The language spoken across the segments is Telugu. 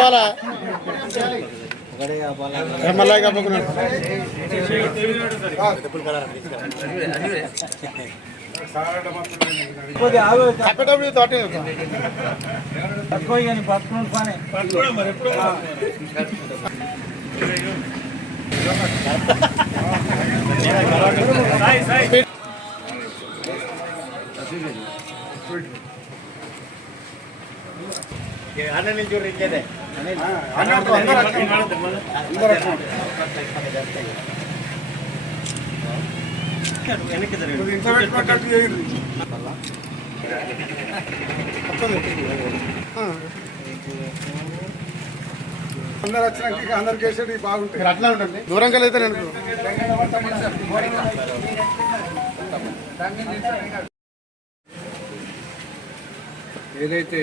పోవాలా మళ్ళీ కప్పుకున్నాడు చెప్పేటప్పుడు తోట అన్న నుంచి ఇంకేదే అందరు వచ్చినాక అందరికి వేసేది బాగుంటుంది. అట్లా ఉంటుంది దూరంగా అయితే నేను ఏదైతే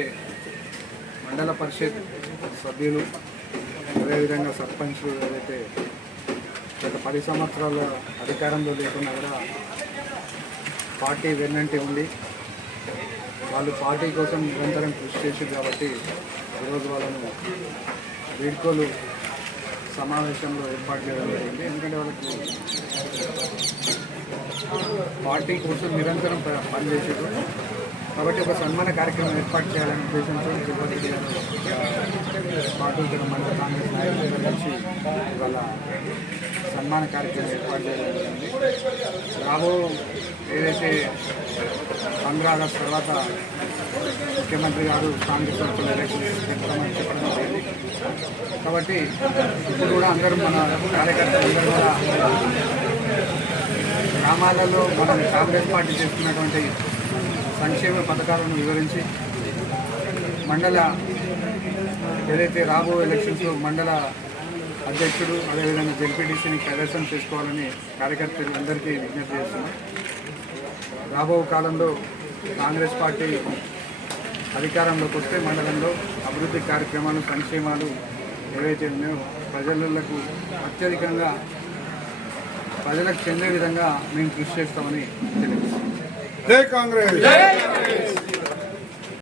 మండల పరిషత్ సభ్యులు అదేవిధంగా సర్పంచ్లు ఏదైతే గత 10 సంవత్సరాల అధికారంలో లేకున్నా కూడా పార్టీ వెన్నంటి ఉంది, వాళ్ళు పార్టీ కోసం నిరంతరం కృషి చేశారు. కాబట్టి ఈరోజు వాళ్ళను వీడ్కోలు సమావేశంలో ఏర్పాటు చేయడం జరిగింది. ఎందుకంటే వాళ్ళకి పార్టీ కోసం నిరంతరం పనిచేసారు కాబట్టి ఒక సన్మాన కార్యక్రమం ఏర్పాటు చేయాలనే ఉద్దేశంతో తిరుపతి పార్టీ మండల కాంగ్రెస్ నాయకులు కలిసి ఇవాళ సన్మాన కార్యక్రమం ఏర్పాటు చేయడం జరిగింది. రాబో ఏదైతే 15 ఆగస్టు తర్వాత ముఖ్యమంత్రి గారు కాంగ్రెస్ పార్టీ ఎలక్షన్స్ చెప్పడం జరిగింది. కాబట్టి ఇప్పుడు కూడా అందరూ మన కార్యకర్తలు అందరూ కూడా గ్రామాలలో మనం కాంగ్రెస్ పార్టీ చేస్తున్నటువంటి సంక్షేమ పథకాలను వివరించి మండల ఏదైతే రాబో ఎలక్షన్స్లో మండల అధ్యక్షుడు అదేవిధంగా జెడ్పీటీసీని కైవసం చేసుకోవాలని కార్యకర్తలందరికీ విజ్ఞప్తి చేస్తున్నాం. రాబో కాలంలో కాంగ్రెస్ పార్టీ అధికారంలోకి వస్తే మండలంలో అభివృద్ధి కార్యక్రమాలు సంక్షేమాలు ఏవైతే ఉన్నాయో ప్రజలకు అత్యధికంగా ప్రజలకు చెందే విధంగా మేము కృషి చేస్తామని తెలియజేస్తాం. జై కాంగ్రెస్.